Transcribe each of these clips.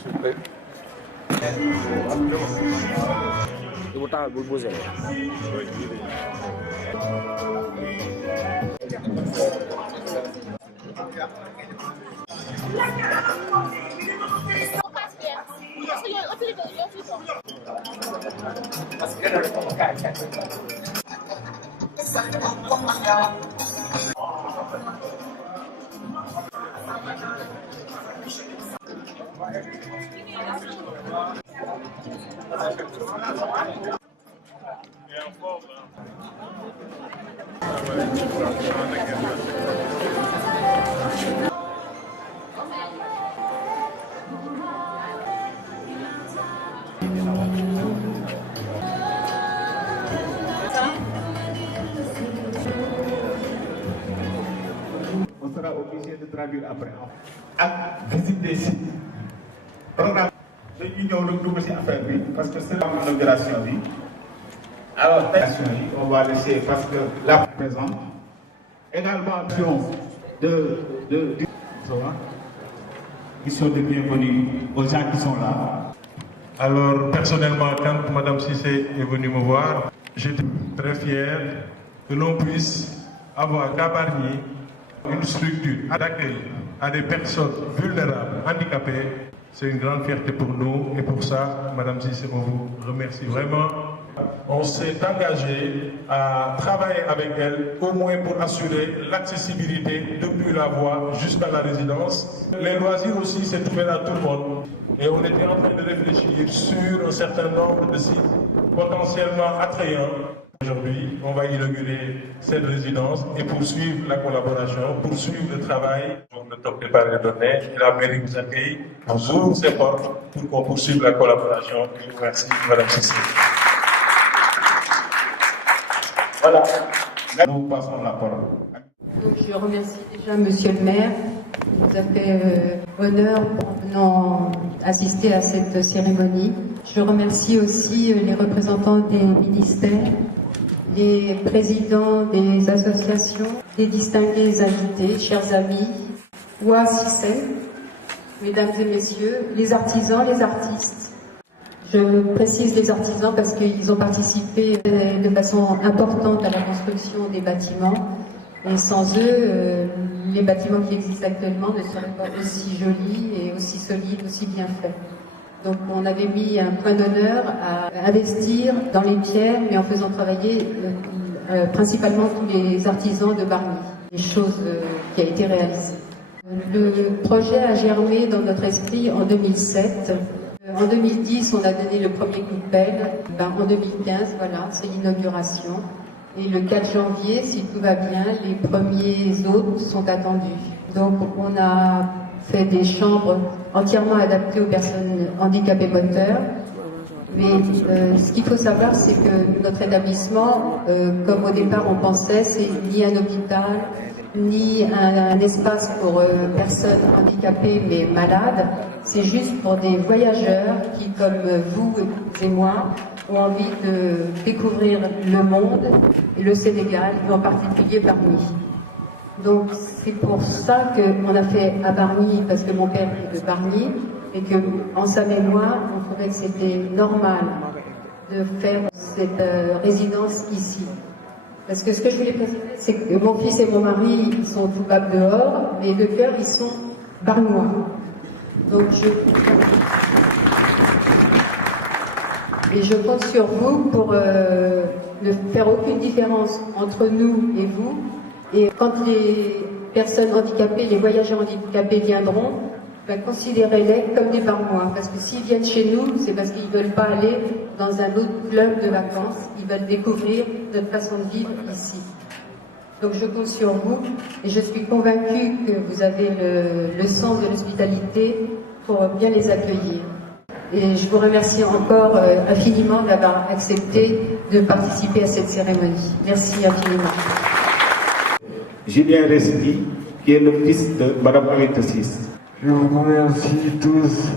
Super. Ibu tahu bubur saya. On sera obligé de traduire après. Ak visite des sites. Programme dañuy ñëw rek dugg ci affaire bi parce que c'est l'inauguration bi. Alors, on va laisser parce que la présente. Également, ils sont de bienvenus aux gens qui sont là. Alors, personnellement, quand Mme Cissé est venue me voir, j'étais très fier que l'on puisse avoir qu'à Bargny une structure d'accueil à des personnes vulnérables, handicapées. C'est une grande fierté pour nous et pour ça, Mme Cissé, on vous remercie vraiment. On s'est engagé à travailler avec elle, au moins pour assurer l'accessibilité depuis la voie jusqu'à la résidence. Les loisirs aussi, c'est ouvert à tout le monde. Et on était en train de réfléchir sur un certain nombre de sites potentiellement attrayants. Aujourd'hui, on va inaugurer cette résidence et poursuivre la collaboration, poursuivre le travail. Le top départ est donné, la mairie vous accueille, vous ouvre ses portes pour qu'on poursuive la collaboration. Je vous remercie, Mme Cissé. Voilà, nous passons la parole. Donc, je remercie déjà Monsieur le maire qui nous a fait honneur en venant assister à cette cérémonie. Je remercie aussi les représentants des ministères, les présidents des associations, les distingués invités, chers amis, Oua Cissé, mesdames et messieurs, les artisans, les artistes. Je précise les artisans parce qu'ils ont participé de façon importante à la construction des bâtiments. Et sans eux, les bâtiments qui existent actuellement ne seraient pas aussi jolis et aussi solides, aussi bien faits. Donc on avait mis un point d'honneur à investir dans les pierres, mais en faisant travailler principalement tous les artisans de Bargny. Des choses qui a été réalisées. Le projet a germé dans notre esprit en 2007. En 2010, on a donné le premier coup de pelle. En 2015, voilà, c'est l'inauguration. Et le 4 janvier, si tout va bien, les premiers hôtes sont attendus. Donc on a fait des chambres entièrement adaptées aux personnes handicapées moteurs. Mais ce qu'il faut savoir, c'est que notre établissement, comme au départ on pensait, c'est ni un hôpital, ni un espace pour personnes handicapées mais malades. C'est juste pour des voyageurs qui, comme vous et moi, ont envie de découvrir le monde et le Sénégal, et en particulier Bargny. Donc c'est pour ça qu'on a fait à Bargny, parce que mon père est de Bargny, et qu'en sa mémoire, on trouvait que c'était normal de faire cette résidence ici. Parce que ce que je voulais préciser, c'est que mon fils et mon mari, ils sont tout bas dehors, mais de cœur, ils sont bargnois. Donc je compte sur vous pour ne faire aucune différence entre nous et vous. Et quand les personnes handicapées, les voyageurs handicapés viendront, considérez-les comme des Bargnois. Parce que s'ils viennent chez nous, c'est parce qu'ils ne veulent pas aller dans un autre club de vacances. Ils veulent découvrir notre façon de vivre ici. Donc je compte sur vous et je suis convaincue que vous avez le sens de l'hospitalité pour bien les accueillir. Et je vous remercie encore infiniment d'avoir accepté de participer à cette cérémonie. Merci infiniment. Julien Resti, qui est le fils de Mme Amétasis. Je vous remercie tous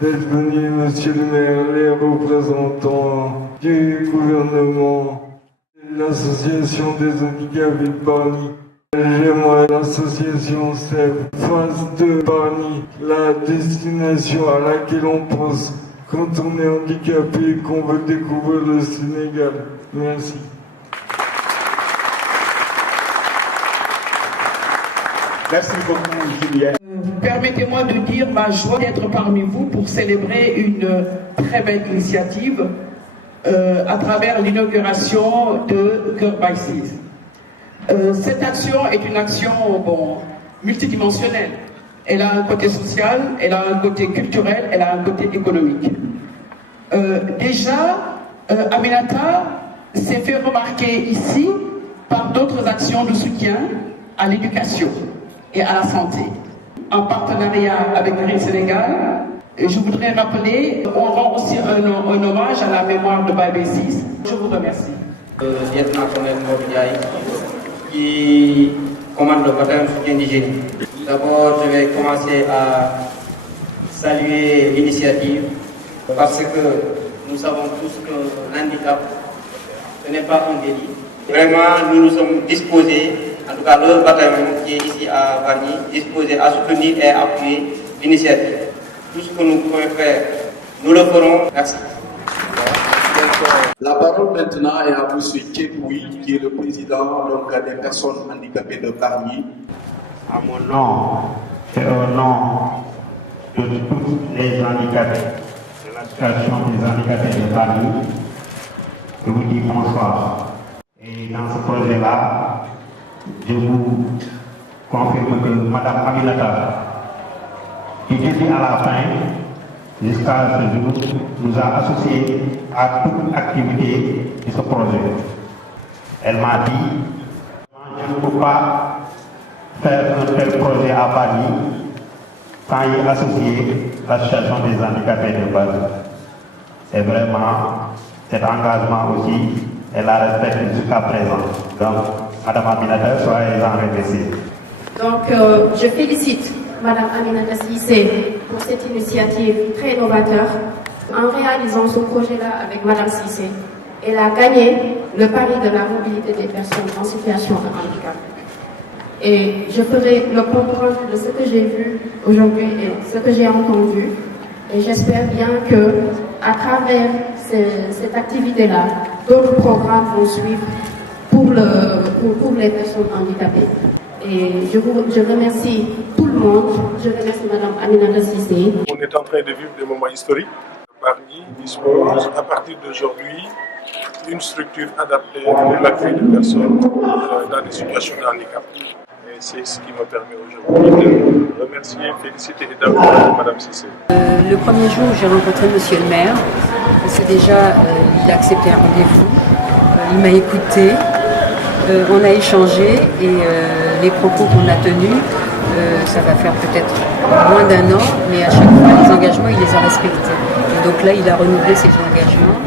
d'être venus, monsieur le maire, les représentants du gouvernement, l'association des handicapés de Bargny. J'aimerais l'association SEV face de Bargny, la destination à laquelle on pense quand on est handicapé et qu'on veut découvrir le Sénégal. Merci. Merci beaucoup, Julien. Permettez-moi de dire ma joie d'être parmi vous pour célébrer une très belle initiative à travers l'inauguration de Girl by Six. Cette action est une action multidimensionnelle. Elle a un côté social, elle a un côté culturel, elle a un côté économique. Aminata s'est fait remarquer ici par d'autres actions de soutien à l'éducation et à la santé. En partenariat avec Green Sénégal, je voudrais rappeler, on rend aussi un hommage à la mémoire de Baye 6. Je vous remercie. Lieutenant-colonel Mobidiaï, qui commande le bataillon soutien indigène. D'abord, je vais commencer à saluer l'initiative parce que nous savons tous que l'handicap, ce n'est pas un délit. Vraiment, nous nous sommes disposés, en tout cas le bataillon qui est ici à Bargny, disposé à soutenir et à appuyer l'initiative. Tout ce que nous pouvons faire, nous le ferons. Merci. La parole maintenant est à M. Tchekouy, qui est le président des personnes handicapées de Bargny. À mon nom et au nom de tous les handicapés de l'association des handicapés de Bargny, je vous dis bonsoir. Et dans ce projet-là, je vous confirme que Mme Aminata, qui début à la fin, jusqu'à ce jour, nous a associés à toute activité de ce projet. Elle m'a dit, je ne peux pas faire un tel projet à Paris sans y associer l'association des handicapés de Bargny. Et vraiment, cet engagement aussi, elle la respecte jusqu'à présent. Donc, Madame Aminata, soyez-en remerciée. Donc, je félicite Madame Aminata Cissé pour cette initiative très novateur. En réalisant ce projet-là avec Madame Cissé, elle a gagné le pari de la mobilité des personnes en situation de handicap. Et je ferai le compte rendu de ce que j'ai vu aujourd'hui et ce que j'ai entendu. Et j'espère bien que, à travers cette activité-là, d'autres programmes vont suivre pour les personnes handicapées. Et je remercie tout le monde. Je remercie Mme Aminata Cissé. On est en train de vivre des moments historiques. Bargny dispose à partir d'aujourd'hui d'une structure adaptée pour l'appui des personnes dans des situations de handicap. Et c'est ce qui me permet aujourd'hui de remercier, féliciter et d'applaudir Mme Cissé. Le premier jour où j'ai rencontré Monsieur le maire, c'est déjà, il a accepté un rendez-vous, il m'a écouté, on a échangé et les propos qu'on a tenus, ça va faire peut-être moins d'un an, mais à chaque fois les engagements il les a respectés. Et donc là il a renouvelé ses engagements.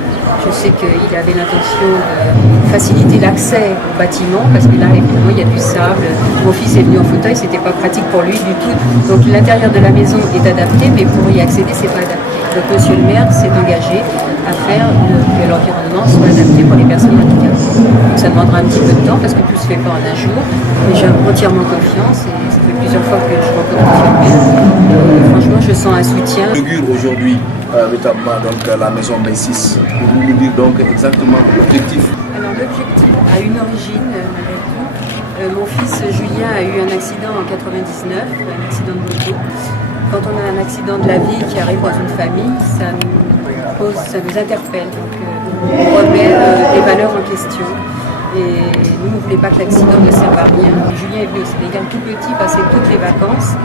Je sais qu'il avait l'intention de faciliter l'accès au bâtiment parce que là évidemment il y a du sable. Mon fils est venu en fauteuil, c'était pas pratique pour lui du tout. Donc l'intérieur de la maison est adapté, mais pour y accéder c'est pas adapté. Donc Monsieur le maire s'est engagé à faire que l'environnement soit adapté pour les personnes handicapées. Donc ça demandera un petit peu de temps parce que tout se fait pas en un jour, mais j'ai entièrement confiance et ça fait plusieurs fois que je rencontre Monsieur le maire. Franchement je sens un soutien. J'inaugure aujourd'hui véritablement la maison B6. Pour nous dire donc exactement l'objectif. Alors l'objectif a une origine malgré tout. Mon fils Julien a eu un accident en 99, un accident de moto. Quand on a un accident de la vie qui arrive dans une famille, ça nous interpelle. Donc on remet les valeurs en question. Et nous ne voulons pas que l'accident ne serve à rien. Julien est venu au Sénégal tout petit, passer toutes les vacances.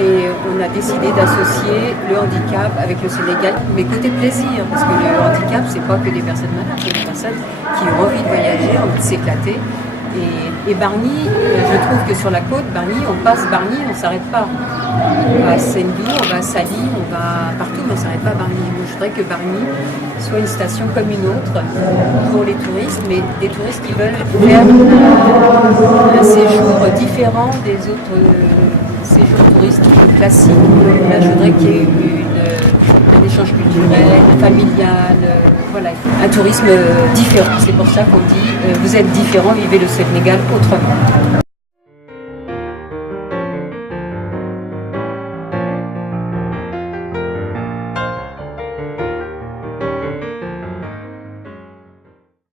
Et on a décidé d'associer le handicap avec le Sénégal, mais côté plaisir, parce que le handicap, c'est pas que des personnes malades, c'est des personnes qui ont envie de voyager, envie de s'éclater. Et Bargny, je trouve que sur la côte, Bargny, on passe Bargny, on ne s'arrête pas. On va à Sendou, on va à Sali, on va partout, mais on ne s'arrête pas à Bargny. Moi, je voudrais que Bargny soit une station comme une autre pour les touristes, mais des touristes qui veulent faire un séjour différent des autres séjours touristiques classiques. Là, je voudrais qu'il y ait un échange culturel, familial, voilà, un tourisme différent. C'est pour ça qu'on dit vous êtes différent, vivez le Sénégal autrement.